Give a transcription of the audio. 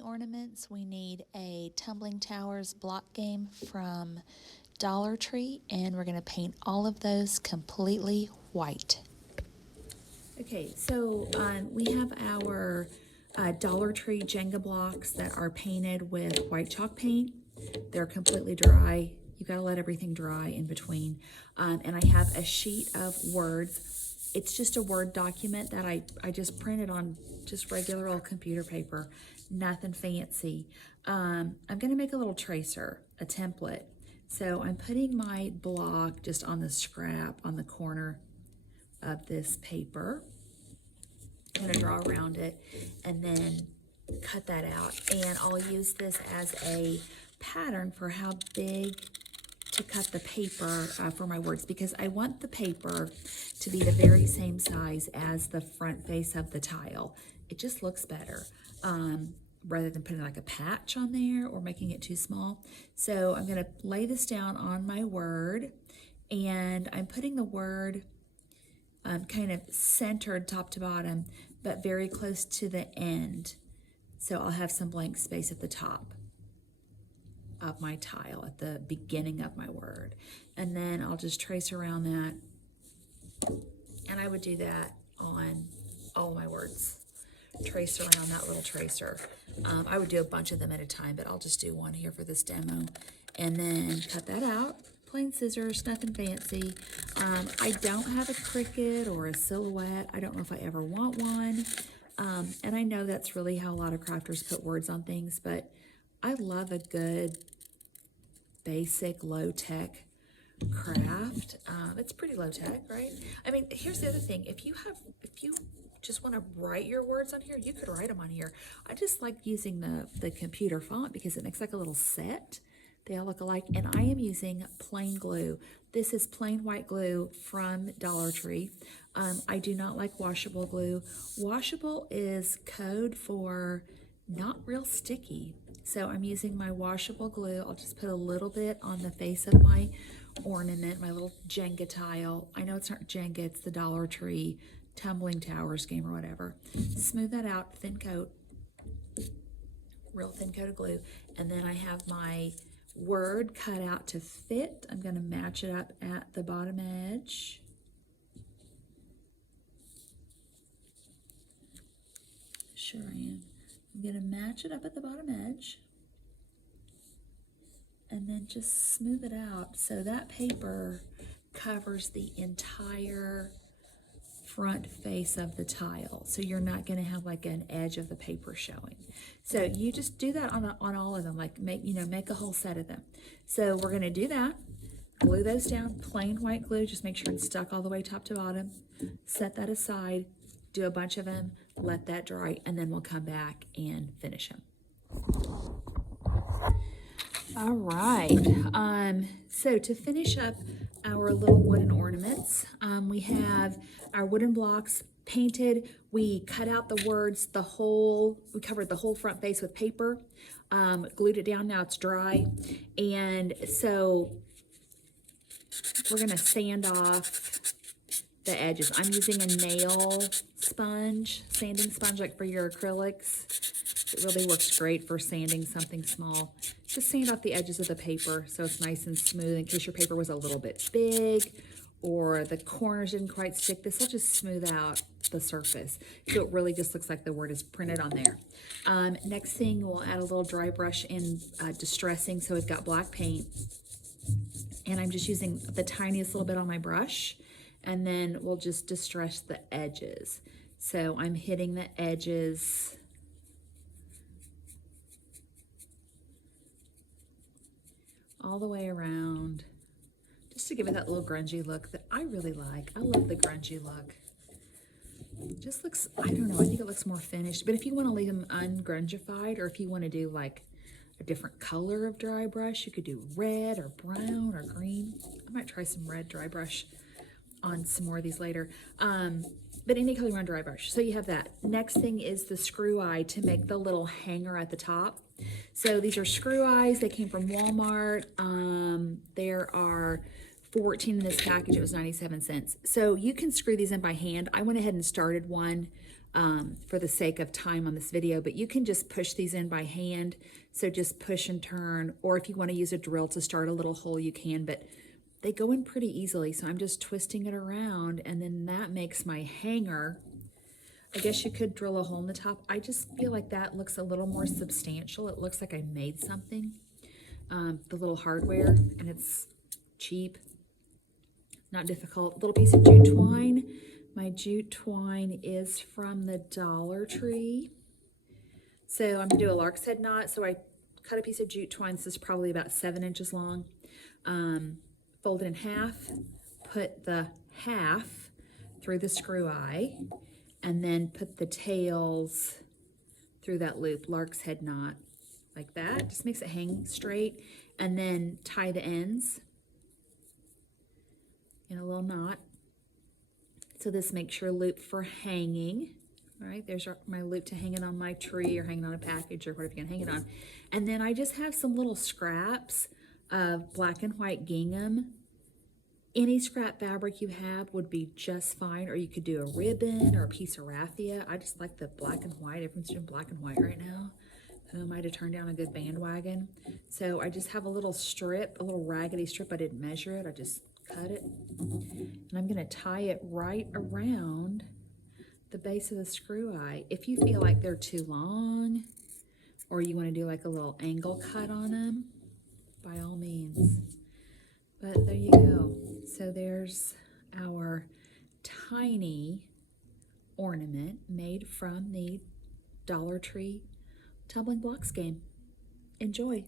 the ornaments, we need a Tumbling Towers block game from Dollar Tree, and we're going to paint all of those completely white. Okay, so we have our Dollar Tree Jenga blocks that are painted with white chalk paint. They're completely dry. You gotta let everything dry in between. And I have a sheet of words. It's just a Word document that I just printed on just regular old computer paper, nothing fancy. I'm gonna make a little tracer, a template. So I'm putting my block just on the scrap on the corner of this paper. I'm gonna draw around it and then cut that out. And I'll use this as a pattern for how big to cut the paper for my words, because I want the paper to be the very same size as the front face of the tile. It just looks better rather than putting like a patch on there or making it too small. So I'm gonna lay this down on my word, and I'm putting the word kind of centered top to bottom, but very close to the end. So I'll have some blank space at the top of my tile, at the beginning of my word. And then I'll just trace around that. And I would do that on all my words. Trace around that little tracer. I would do a bunch of them at a time, but I'll just do one here for this demo. And then cut that out. Plain scissors, nothing fancy. I don't have a Cricut or a Silhouette. I don't know if I ever want one. And I know that's really how a lot of crafters put words on things, but I love a good basic low-tech craft. It's pretty low-tech, right? I mean, here's the other thing. If you just want to write your words on here, you could write them on here. I just like using the computer font because it makes like a little set. They all look alike, and I am using plain glue. This is plain white glue from Dollar Tree. I do not like washable glue. Washable is code for not real sticky. So I'm using my washable glue. I'll just put a little bit on the face of my ornament, my little Jenga tile. I know it's not Jenga, it's the Dollar Tree Tumbling Towers game or whatever. Smooth that out, thin coat, real thin coat of glue. And then I have my word cut out to fit. I'm going to match it up at the bottom edge. Sure I am. I'm going to match it up at the bottom edge and then just smooth it out so that paper covers the entire front face of the tile. So you're not going to have like an edge of the paper showing. So you just do that on all of them, like make a whole set of them. So we're going to do that. Glue those down, plain white glue, just make sure it's stuck all the way top to bottom. Set that aside, do a bunch of them, let that dry, and then we'll come back and finish them. All right, so to finish up our little wooden ornaments, we have our wooden blocks painted. We cut out the words, we covered the whole front face with paper, glued it down, now it's dry. And so we're gonna sand off the edges. I'm using a nail sponge, sanding sponge like for your acrylics. It really works great for sanding something small. Just sand off the edges of the paper so it's nice and smooth in case your paper was a little bit big or the corners didn't quite stick. This will just smooth out the surface. So it really just looks like the word is printed on there. Next thing, we'll add a little dry brush in distressing. So we've got black paint. And I'm just using the tiniest little bit on my brush. And then we'll just distress the edges. So I'm hitting the edges all the way around, just to give it that little grungy look that I really like. I love the grungy look. It just looks, I don't know, I think it looks more finished. But if you want to leave them ungrungified, or if you want to do like a different color of dry brush, you could do red or brown or green. I might try some red dry brush on some more of these later. But any color on dry brush. So you have that. Next thing is the screw eye to make the little hanger at the top. So these are screw eyes. They came from Walmart. There are 14 in this package. It was 97 cents. So you can screw these in by hand. I went ahead and started one for the sake of time on this video, but you can just push these in by hand. So just push and turn, or if you want to use a drill to start a little hole, you can, but they go in pretty easily. So I'm just twisting it around, and then that makes my hanger. I guess you could drill a hole in the top. I just feel like that looks a little more substantial. It looks like I made something. The little hardware, and it's cheap, not difficult. Little piece of jute twine. My jute twine is from the Dollar Tree. So I'm gonna do a lark's head knot. So I cut a piece of jute twine. This is probably about 7 inches long. Fold it in half, put the half through the screw eye, and then put the tails through that loop, lark's head knot, like that. Just makes it hang straight, and then tie the ends in a little knot. So this makes your loop for hanging. All right, there's my loop to hang it on my tree or hanging on a package or whatever you can hang it on. And then I just have some little scraps of black and white gingham. Any scrap fabric you have would be just fine, or you could do a ribbon or a piece of raffia. I just like the black and white. Everyone's doing black and white right now. Who am I to turn down a good bandwagon? So I just have a little strip, a little raggedy strip. I didn't measure it. I just cut it. And I'm going to tie it right around the base of the screw eye. If you feel like they're too long, or you want to do like a little angle cut on them, by all means. But there you go. So there's our tiny ornament made from the Dollar Tree Tumbling Blocks game. Enjoy.